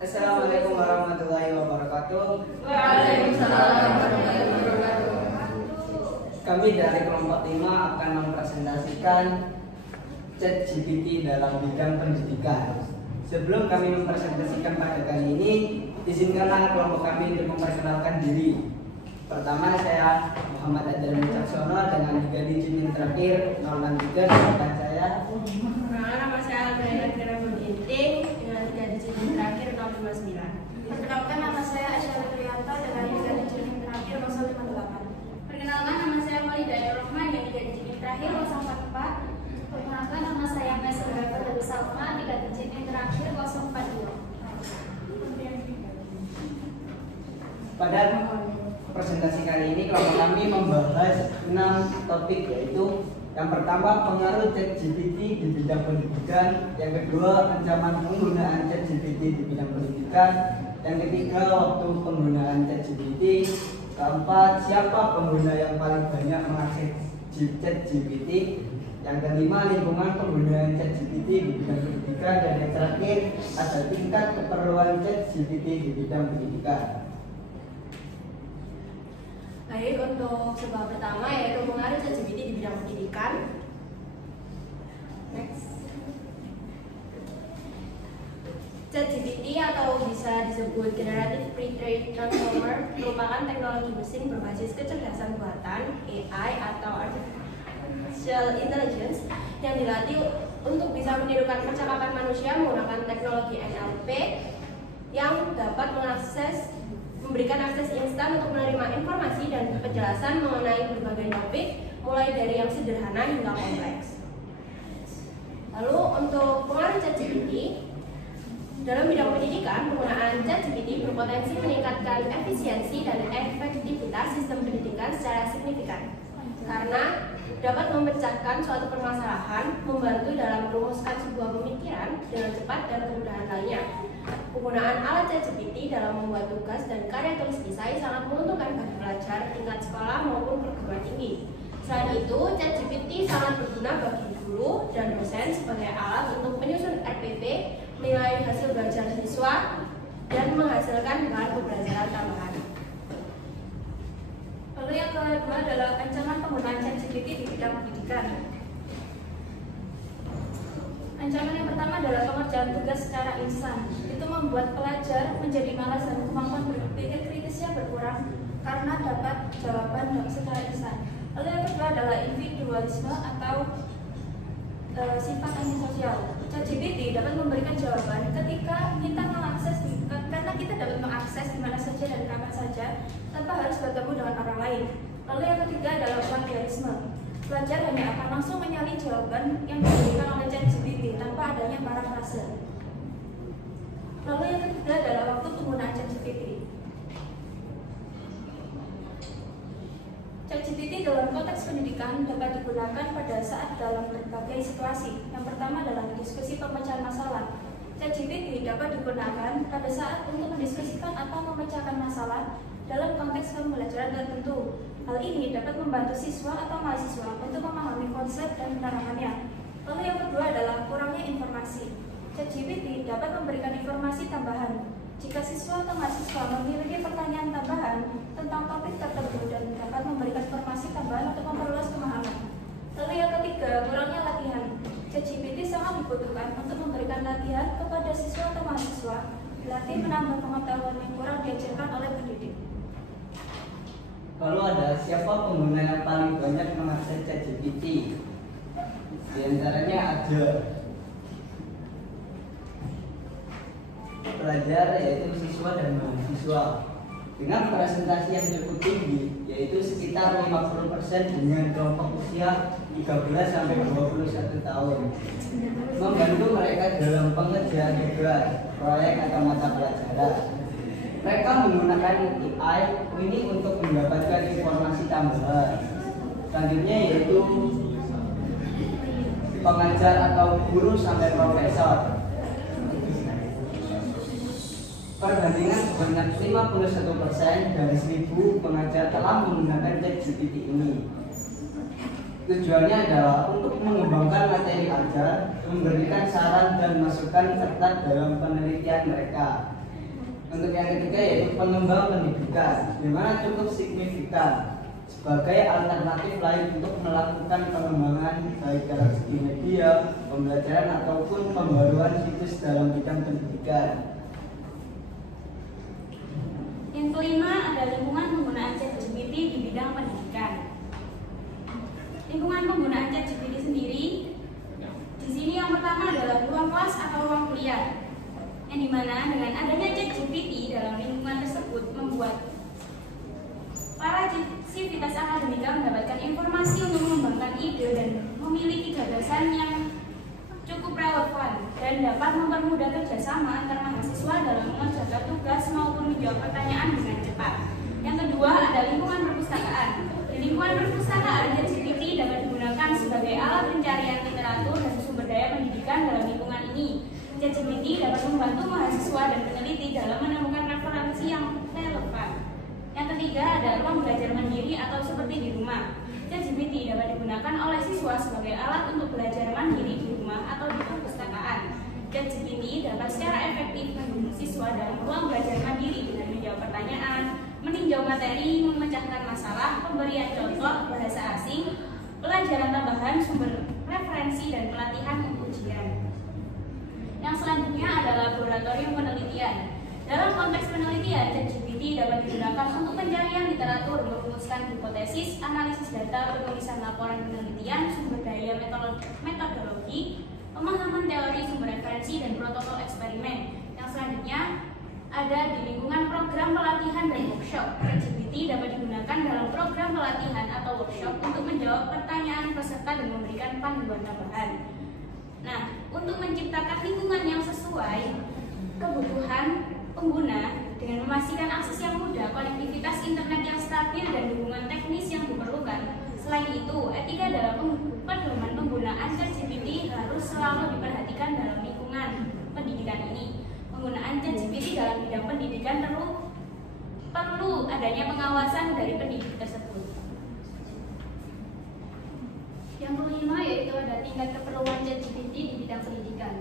Assalamualaikum warahmatullahi wabarakatuh. Waalaikumsalam warahmatullahi wabarakatuh. Kami dari kelompok 5 akan mempresentasikan ChatGPT dalam bidang pendidikan. Sebelum kami mempresentasikan pada kali ini, izinkanlah kelompok kami untuk memperkenalkan diri. Pertama, saya Muhammad Adel Wicaksono dengan tiga digit yang terakhir 063, dan saya. Nama saya Alberta Kira Ginting dengan tiga digit yang terakhir 059. Perkenalkan, nama saya Aisyah Trianto dengan tiga digit yang terakhir 058. Perkenalkan, nama saya Maulida Rohman dengan tiga digit yang terakhir 044. Perkenalkan, nama saya Maisel Dewi Salma, tiga digit yang terakhir 042. Pada presentasi kali ini kelompok kami membahas 6 topik, yaitu yang pertama pengaruh ChatGPT di bidang pendidikan, yang kedua ancaman penggunaan ChatGPT di bidang pendidikan, yang ketiga waktu penggunaan ChatGPT, keempat siapa pengguna yang paling banyak mengakses ChatGPT, yang kelima lingkungan penggunaan ChatGPT di bidang pendidikan, dan yang terakhir ada tingkat keperluan ChatGPT di bidang pendidikan. Baik, untuk sebab pertama yaitu pengaruh ChatGPT di bidang pendidikan. Next. ChatGPT atau bisa disebut Generative Pre-trained Transformer merupakan teknologi mesin berbasis kecerdasan buatan (AI) atau Artificial Intelligence yang dilatih untuk bisa menirukan percakapan manusia menggunakan teknologi NLP yang dapat memberikan akses instan untuk menerima informasi dan penjelasan mengenai berbagai topik, mulai dari yang sederhana hingga kompleks. Lalu untuk pengaruh ChatGPT dalam bidang pendidikan, penggunaan ChatGPT berpotensi meningkatkan efisiensi dan efektivitas sistem pendidikan secara signifikan karena dapat memecahkan suatu permasalahan, membantu dalam merumuskan sebuah pemikiran dengan cepat dan kemudahan lainnya. Penggunaan alat ChatGPT dalam membuat tugas dan karya tulis esai sangat menguntungkan bagi pelajar tingkat sekolah maupun perguruan tinggi. Selain itu, ChatGPT sangat berguna bagi guru dan dosen sebagai alat untuk menyusun RPP, menilai hasil belajar siswa, dan menghasilkan bahan pembelajaran tambahan. Lalu yang kedua adalah ancaman penggunaan ChatGPT di bidang pendidikan. Ancaman yang pertama adalah pengerjaan tugas secara instan. Itu membuat pelajar menjadi malas dan kemampuan berpikir kritisnya berkurang karena dapat jawaban secara instan. Lalu yang kedua adalah individualisme atau sifat antisosial. ChatGPT dapat memberikan jawaban ketika kita mengakses, karena kita dapat mengakses di mana saja dan kapan saja tanpa harus bertemu dengan orang lain. Lalu yang ketiga adalah plagiarisme. Pelajar hanya akan langsung menyalin jawaban yang diberikan oleh ChatGPT tanpa adanya parafrase. Lalu yang ketiga adalah waktu penggunaan ChatGPT. ChatGPT dalam konteks pendidikan dapat digunakan pada saat dalam berbagai situasi. Yang pertama adalah diskusi pemecahan masalah. ChatGPT dapat digunakan pada saat untuk mendiskusikan atau memecahkan masalah dalam konteks pembelajaran tertentu. Hal ini dapat membantu siswa atau mahasiswa untuk memahami konsep dan penerapannya. Lalu yang kedua adalah kurangnya informasi. ChatGPT dapat memberikan informasi tambahan. Jika siswa atau mahasiswa memiliki pertanyaan tambahan tentang topik tertentu dan dapat memberikan informasi tambahan untuk memperluas pemahaman. Lalu yang ketiga, kurangnya latihan. ChatGPT sangat dibutuhkan untuk memberikan latihan kepada siswa atau mahasiswa, dilatih menambah pengetahuan yang kurang diajarkan oleh pendidik. Lalu ada siapa pengguna yang paling banyak mengakses ChatGPT? Di antaranya ada pelajar, yaitu siswa dan mahasiswa, dengan presentasi yang cukup tinggi, yaitu sekitar 50% dengan kelompok usia 13 sampai 21 tahun. Membantu mereka dalam pengerjaan tugas, proyek atau mata pelajaran. Mereka menggunakan AI ini untuk mendapatkan informasi tambahan. Selanjutnya yaitu pengajar atau guru sampai profesor. Perbandingan sebanyak 51% dari 1000 pengajar telah menggunakan ChatGPT ini. Tujuannya adalah untuk mengembangkan materi ajar, memberikan saran dan masukan serta dalam penelitian mereka. Untuk yang ketiga yaitu pengembang pendidikan, di mana cukup signifikan sebagai alternatif lain untuk melakukan pengembangan baik dari segi media, pembelajaran ataupun pembaruan situs dalam bidang pendidikan. Yang kelima ada lingkungan penggunaan ChatGPT di bidang pendidikan. Lingkungan penggunaan ChatGPT sendiri, di sini yang pertama adalah ruang kelas atau ruang kuliah, yang dimana dengan adanya ChatGPT dalam lingkungan tersebut membuat para sivitas akademika mendapatkan informasi untuk mengembangkan ide dan memiliki gagasan yang cukup relevan dan dapat mempermudah kerjasama antar mahasiswa dalam mengerjakan tugas maupun menjawab pertanyaan dengan cepat. Yang kedua ada lingkungan perpustakaan. Di lingkungan perpustakaan, ChatGPT dapat digunakan sebagai alat pencarian literatur dan sumber daya pendidikan dalam lingkungan ini. ChatGPT dapat membantu mahasiswa dan peneliti dalam menemukan referensi yang relevan. Yang ketiga ada ruang belajar mandiri atau seperti di rumah. ChatGPT dapat digunakan oleh siswa sebagai alat untuk belajar mandiri di rumah atau di perpustakaan. ChatGPT dapat secara efektif mendukung siswa dalam ruang belajar mandiri dengan menjawab pertanyaan, meninjau materi, memecahkan masalah, pemberian contoh bahasa asing, pelajaran tambahan, sumber referensi, dan pelatihan ujian. Yang selanjutnya adalah laboratorium penelitian. Dalam konteks penelitian, ChatGPT dapat digunakan untuk pencarian literatur, merumuskan hipotesis, analisis data, penulisan laporan penelitian, sumber daya metodologi, pemahaman teori, sumber referensi, dan protokol eksperimen. Yang selanjutnya ada di lingkungan program pelatihan dan workshop. ChatGPT dapat digunakan dalam program pelatihan atau workshop untuk menjawab pertanyaan peserta dan memberikan panduan tambahan. Nah, untuk menciptakan lingkungan yang sesuai kebutuhan pengguna dengan memastikan akses yang mudah, konektivitas internet yang stabil, dan dukungan teknis yang diperlukan. Selain itu, etika dalam pedoman penggunaan ChatGPT harus selalu diperhatikan dalam lingkungan pendidikan ini. Penggunaan ChatGPT dalam bidang pendidikan perlu adanya pengawasan dari pendidik tersebut. Yang kelima yaitu ada tingkat keperluan ChatGPT di bidang pendidikan.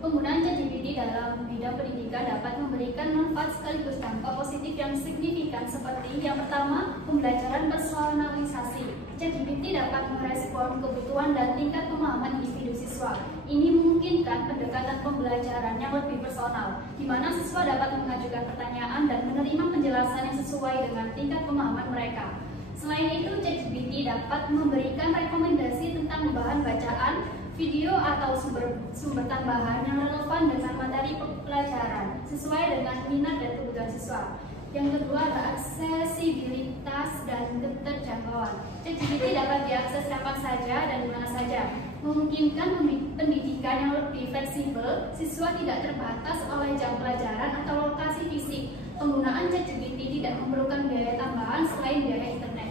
Penggunaan ChatGPT dalam bidang pendidikan dapat memberikan manfaat sekaligus dampak positif yang signifikan seperti yang pertama, pembelajaran personalisasi. ChatGPT dapat merespon kebutuhan dan tingkat pemahaman individu siswa. Ini memungkinkan pendekatan pembelajaran yang lebih personal, di mana siswa dapat mengajukan pertanyaan dan menerima penjelasan yang sesuai dengan tingkat pemahaman mereka. Selain itu, ChatGPT dapat memberikan rekomendasi tentang bahan bacaan, video atau sumber tambahan yang relevan dengan materi pelajaran sesuai dengan minat dan kebutuhan siswa. Yang kedua adalah aksesibilitas dan keterjangkauan. ChatGPT dapat diakses kapan saja dan di mana saja, memungkinkan pendidikan yang lebih fleksibel. Siswa tidak terbatas oleh jam pelajaran atau lokasi fisik. Penggunaan ChatGPT tidak memerlukan biaya tambahan selain biaya internet.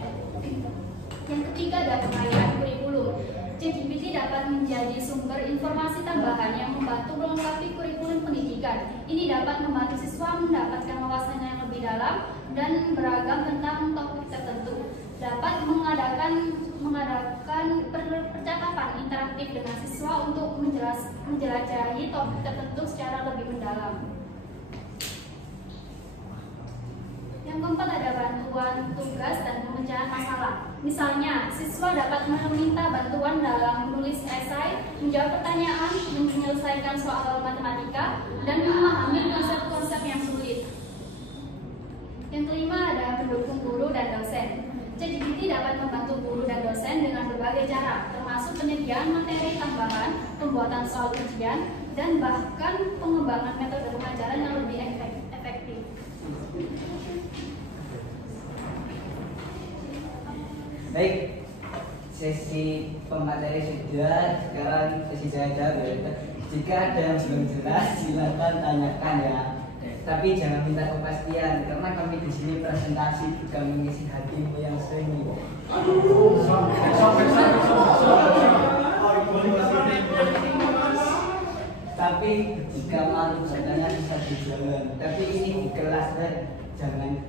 Yang ketiga adalah pengayaan kurikulum. ChatGPT dapat menjadi sumber informasi tambahan yang membantu melengkapi kurikulum pendidikan. Ini dapat membantu siswa mendapatkan wawasan yang lebih dalam dan beragam tentang topik tertentu. Dapat mengadakan percakapan interaktif dengan siswa untuk menjelajahi topik tertentu secara lebih mendalam. Yang keempat ada bantuan tugas dan pemecahan masalah. Misalnya, siswa dapat meminta bantuan dalam menulis esai, menjawab pertanyaan, menyelesaikan soal matematika, dan memahami konsep-konsep yang sulit. Yang kelima ada pendukung guru dan dosen. ChatGPT dapat membantu guru dan dosen dengan berbagai cara, termasuk penyediaan materi tambahan, pembuatan soal ujian, dan bahkan pengembangan metode pengajaran yang lebih efektif. Baik, sesi pemateri sudah, sekarang sesi saya jawab. Jika ada yang belum jelas, silakan tanyakan ya. Tapi jangan minta kepastian, karena kami di sini presentasi bukan mengisi hatimu yang sunyi. Tapi jika malu bertanya bisa di jalan. Tapi ini di kelas, jangan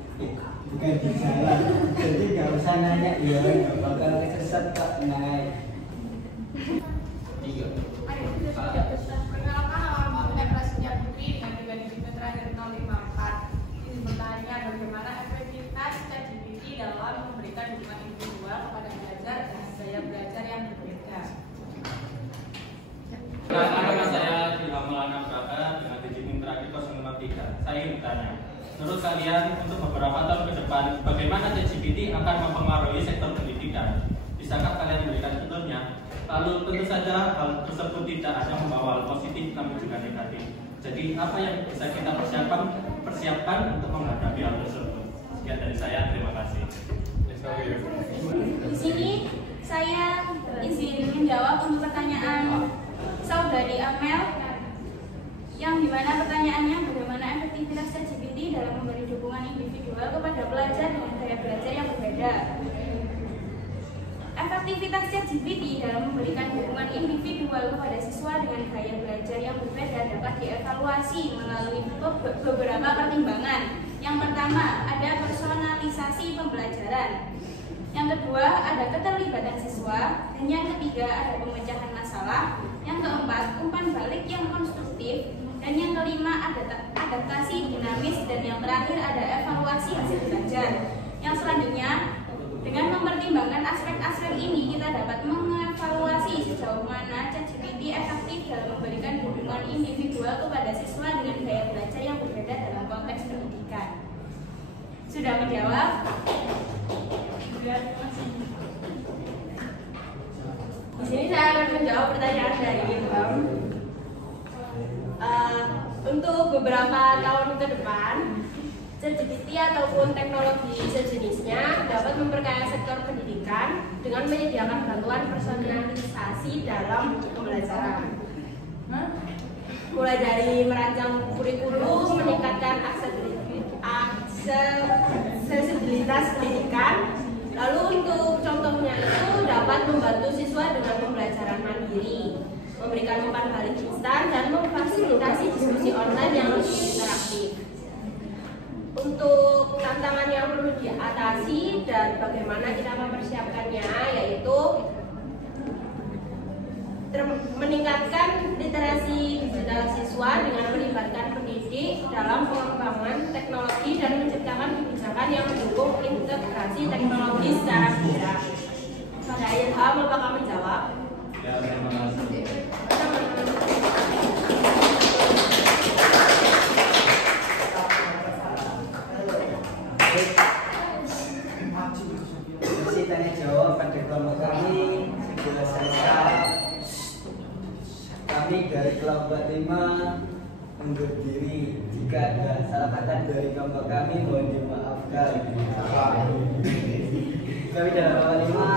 bukan di jalan. Jadi nggak usah nanya ya, nggak bakal kesesat kok naik. Perkenalkan awal mulanya Prasetya Putri dengan pribadi terakhir 054. Ini bertanya bagaimana efektivitas ChatGPT dalam memberikan dukungan individual kepada belajar dengan gaya belajar yang berbeda. Nama saya Ilham Maulana Praka dengan digit terakhir 053. Saya ingin bertanya, menurut kalian untuk beberapa tahun ke depan, bagaimana ChatGPT akan mempengaruhi sektor pendidikan? Bisakah kalian memberikan contohnya? Lalu tentu saja hal tersebut tidak hanya membawa hal positif namun juga negatif. Jadi apa yang bisa kita persiapkan untuk menghadapi hal tersebut? Sekian dari saya, terima kasih. Di sini saya izin menjawab untuk pertanyaan saudari Amel, yang dimana pertanyaannya bagaimana efektivitas ChatGPT dalam memberi dukungan individual kepada pelajar dengan gaya belajar yang berbeda. Efektivitas ChatGPT dalam memberikan dukungan individual kepada siswa dengan gaya belajar yang berbeda dapat dievaluasi melalui beberapa pertimbangan. Yang pertama, ada personalisasi pembelajaran. Yang kedua, ada keterlibatan siswa. Dan yang ketiga, ada pemecahan masalah. Yang keempat, umpan balik yang konstruktif. Dan yang kelima, ada adaptasi dinamis. Dan yang terakhir, ada evaluasi hasil belajar. Yang selanjutnya, dengan mempertimbangkan aspek-aspek ini, kita dapat mengevaluasi sejauh mana ChatGPT efektif dalam memberikan dukungan individual kepada siswa dengan gaya belajar yang berbeda dalam konteks pendidikan. Sudah menjawab? Di sini saya akan menjawab pertanyaan dari Ilham. Untuk beberapa tahun ke depan, ChatGPT ataupun teknologi sejenisnya dapat memperkaya sektor pendidikan dengan menyediakan bantuan personalisasi dalam pembelajaran. Mulai dari merancang kurikulum, meningkatkan aksesibilitas pendidikan. Lalu untuk contohnya itu dapat membantu siswa dengan pembelajaran mandiri, memberikan umpan balik instan, dan memfasilitasi diskusi online yang lebih interaktif. Untuk tantangan yang perlu diatasi dan bagaimana kita mempersiapkannya, yaitu meningkatkan literasi digital siswa dengan melibatkan pendidik dalam pengembangan teknologi dan menciptakan kebijakan yang mendukung integrasi teknologi secara bijak. Saya Ilham, apakah menjawab? Ya, terima kasih. Masih tanya jawab pada kelompok kami sudah selesai. Kami dari kelompok 5 undur diri. Jika ada salah kata dari kelompok kami mohon dimaafkan. Kami dari kelompok 5